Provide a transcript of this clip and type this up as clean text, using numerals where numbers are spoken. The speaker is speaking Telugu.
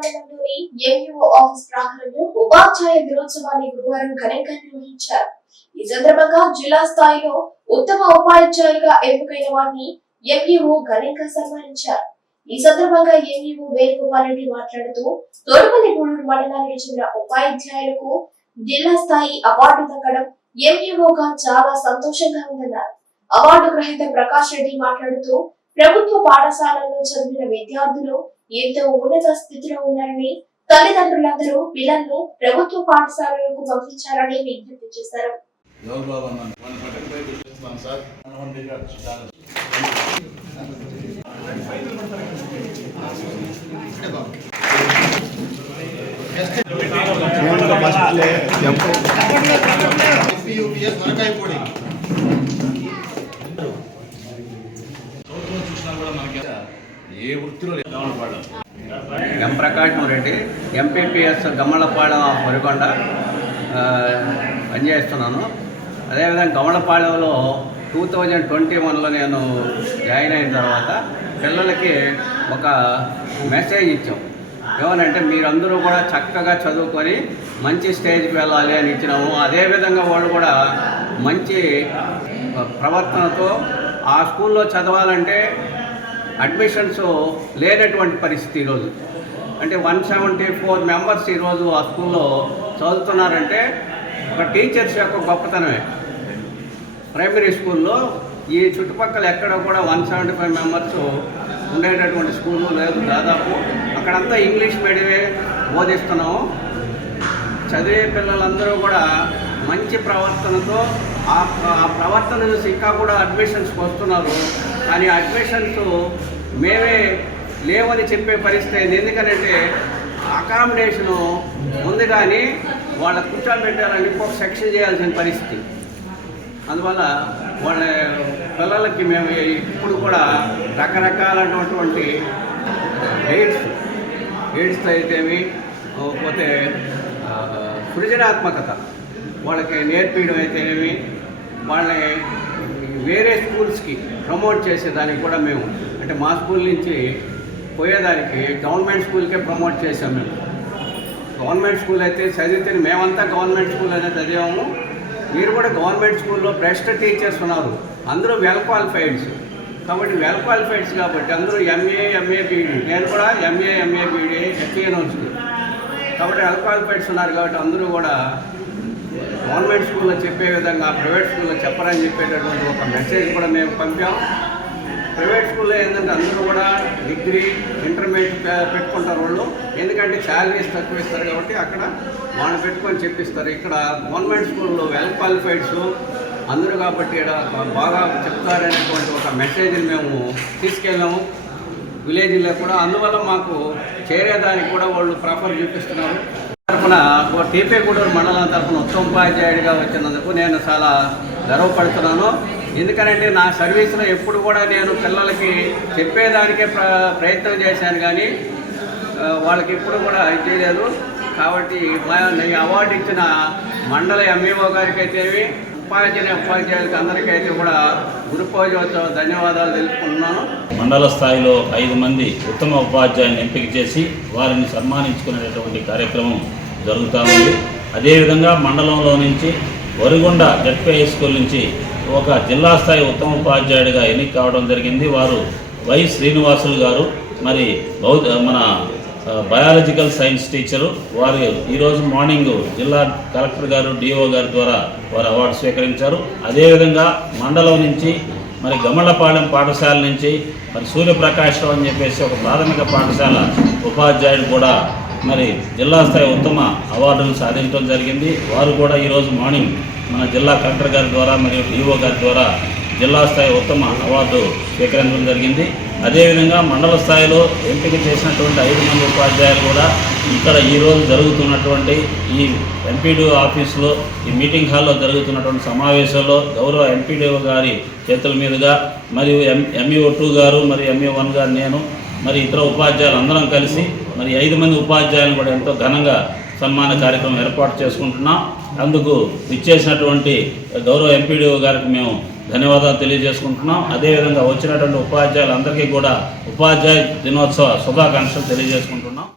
మండలంలోని ఎంఈఓ ఆఫీస్ ప్రాంగణంలో ఉపాధ్యాయ దినోత్సవాన్ని గురువారం ఘనంగా నిర్వహించారు. ఈ సందర్భంగా జిల్లా స్థాయిలో ఉత్తమ ఉపాధ్యాయులుగా ఎంపికైన వారిని ఎంఈఓ ఘనంగా సన్మానించారు. ఈ సందర్భంగా ఎంఈఓ వేణుగోపాల్ రెడ్డి మాట్లాడుతూ తోటపల్లిగూడూరు మండలానికి చెందిన ఉపాధ్యాయులకు జిల్లా స్థాయి అవార్డు దక్కడం ఎంఈఓగా చాలా సంతోషంగా ఉందన్నారు. అవార్డు గ్రహీత ప్రకాష్ రెడ్డి మాట్లాడుతూ ప్రభుత్వ పాఠశాలల్లో చదివిన విద్యార్థులు ఎంతో ఉన్నత స్థితిలో ఉన్నారని, తల్లిదండ్రులందరూ పిల్లలను ప్రభుత్వ పాఠశాలలకు పంపించాలని విజ్ఞప్తి చేశారు. ఎం ప్రకాష్ రెడ్డి ఎంపీపీఎస్ గమ్మలపాళెం వరికొండ పనిచేస్తున్నాను. అదేవిధంగా గమ్మలపాళెంలో 2021లో నేను జాయిన్ అయిన తర్వాత పిల్లలకి ఒక మెసేజ్ ఇచ్చాం. ఏమనంటే మీరందరూ కూడా చక్కగా చదువుకొని మంచి స్టేజ్కి వెళ్ళాలి అని ఇచ్చినాము. అదేవిధంగా వాళ్ళు కూడా మంచి ప్రవర్తనతో ఆ స్కూల్లో చదవాలంటే అడ్మిషన్స్ లేనటువంటి పరిస్థితి ఈరోజు. అంటే 174 మెంబర్స్ ఈరోజు ఆ స్కూల్లో చదువుతున్నారంటే ఒక టీచర్స్ యొక్క గొప్పతనమే. ప్రైమరీ స్కూల్లో ఈ చుట్టుపక్కల ఎక్కడ కూడా 175 మెంబర్స్ ఉండేటటువంటి స్కూళ్ళు లేదు. దాదాపు అక్కడంతా ఇంగ్లీష్ మీడియమే బోధిస్తున్నాము. చదివే పిల్లలందరూ కూడా మంచి ప్రవర్తనతో ఆ ప్రవర్తన చూసి ఇంకా కూడా అడ్మిషన్స్కి వస్తున్నారు. కానీ అడ్మిషన్స్ మేమే లేవని చెప్పే పరిస్థితి అయింది. ఎందుకంటే అకామిడేషను ఉంది కానీ వాళ్ళ కూర్చోబెట్టాలని ఇంకొక సెక్షన్ చేయాల్సిన పరిస్థితి. అందువల్ల వాళ్ళ పిల్లలకి మేము ఇప్పుడు కూడా రకరకాలైనటువంటి ఎయిడ్స్ అయితేమి పోతే సృజనాత్మకత వాళ్ళకి నేర్పించడం అయితేనేమి వాళ్ళని వేరే స్కూల్స్కి ప్రమోట్ చేసేదానికి కూడా మేము అంటే మా స్కూల్ నుంచి పోయేదానికి గవర్నమెంట్ స్కూల్కే ప్రమోట్ చేసాం. మేము గవర్నమెంట్ స్కూల్ అయితే చదివితే మేమంతా గవర్నమెంట్ స్కూల్ అనేది చదివాము. మీరు కూడా గవర్నమెంట్ స్కూల్లో బెస్ట్ టీచర్స్ ఉన్నారు, అందరూ వెల్ క్వాలిఫైడ్స్. కాబట్టి వెల్ క్వాలిఫైడ్స్ కాబట్టి అందరూ ఎంఏ బీఈడి, నేను కూడా ఎంఏ బీఈడి ఎస్సీ కాబట్టి వెల్ క్వాలిఫైడ్స్ ఉన్నారు. కాబట్టి అందరూ కూడా గవర్నమెంట్ స్కూల్లో చెప్పే విధంగా ప్రైవేట్ స్కూల్లో చెప్పరని చెప్పేటటువంటి ఒక మెసేజ్ కూడా మేము పంపాం. ప్రైవేట్ స్కూల్లో ఏంటంటే అందరూ కూడా డిగ్రీ ఇంటర్మీడియట్ పెట్టుకుంటారు వాళ్ళు, ఎందుకంటే శాలరీస్ తక్కువ ఇస్తారు కాబట్టి అక్కడ వాళ్ళు పెట్టుకొని చెప్పిస్తారు. ఇక్కడ గవర్నమెంట్ స్కూల్లో వెల్ క్వాలిఫైడ్స్ అందరూ కాబట్టి బాగా చెప్తారనేటువంటి ఒక మెసేజ్ని మేము తీసుకెళ్ళాము విలేజ్లో కూడా. అందువల్ల మాకు చేరేదానికి కూడా వాళ్ళు ప్రిఫర్ చూపిస్తున్నారు. తరఫున టీపీగూడూరు మండలం తరఫున ఉత్తమ ఉపాధ్యాయుడిగా వచ్చినందుకు నేను చాలా గర్వపడుతున్నాను. ఎందుకంటే నా సర్వీస్లో ఎప్పుడు కూడా నేను పిల్లలకి చెప్పేదానికే ప్రయత్నం చేశాను కానీ వాళ్ళకి ఎప్పుడు కూడా చేయలేదు. కాబట్టి ఈ అవార్డు ఇచ్చిన మండల ఎంఈఓ గారికి అయితేవి ఉపాధ్యాయులకు అందరికైతే కూడా గురు పూజోత్సవ ధన్యవాదాలు తెలుపుకుంటున్నాను. మండల స్థాయిలో 5 మంది ఉత్తమ ఉపాధ్యాయులను ఎంపిక చేసి వారిని సన్మానించుకునేటటువంటి కార్యక్రమం జరుగుతూ ఉంది. అదేవిధంగా మండలంలో నుంచి వరిగొండ జడ్పీ హై స్కూల్ నుంచి ఒక జిల్లా స్థాయి ఉత్తమ ఉపాధ్యాయుడిగా ఎన్నిక కావడం జరిగింది. వారు వై శ్రీనివాసులు గారు, మరి మన బయాలజికల్ సైన్స్ టీచరు. వారు ఈరోజు మార్నింగ్ జిల్లా కలెక్టర్ గారు డిఓ గారి ద్వారా వారు అవార్డు స్వీకరించారు. అదేవిధంగా మండలం నుంచి మరి గమ్మలపాళెం పాఠశాల నుంచి మరి సూర్యప్రకాశ్రావు అని చెప్పేసి ఒక ప్రాథమిక పాఠశాల ఉపాధ్యాయుడు కూడా మరి జిల్లా స్థాయి ఉత్తమ అవార్డును సాధించడం జరిగింది. వారు కూడా ఈరోజు మార్నింగ్ మన జిల్లా కలెక్టర్ గారి ద్వారా మరియు డిఓ గారి ద్వారా జిల్లా స్థాయి ఉత్తమ అవార్డు స్వీకరించడం జరిగింది. అదేవిధంగా మండల స్థాయిలో ఎంపిక చేసినటువంటి 5 మంది ఉపాధ్యాయులు కూడా ఇక్కడ ఈరోజు జరుగుతున్నటువంటి ఈ ఎంపీడీఓ ఆఫీసులో ఈ మీటింగ్ హాల్లో జరుగుతున్నటువంటి సమావేశంలో గౌరవ ఎంపీడీఓ గారి చేతుల మీదుగా మరియు ఎంఈఓ2 గారు మరియు ఎంఈఓ1 గారు నేను మరి ఇతర ఉపాధ్యాయులు అందరం కలిసి మరి 5 మంది ఉపాధ్యాయులు కూడా ఎంతో ఘనంగా సన్మాన కార్యక్రమం ఏర్పాటు చేసుకుంటున్నాం. అందుకు ఇచ్చేసినటువంటి గౌరవ ఎంపీడీఓ గారికి మేము ధన్యవాదాలు తెలియజేసుకుంటున్నాం. అదేవిధంగా వచ్చినటువంటి ఉపాధ్యాయులందరికీ కూడా ఉపాధ్యాయ దినోత్సవ శుభాకాంక్షలు తెలియజేసుకుంటున్నాం.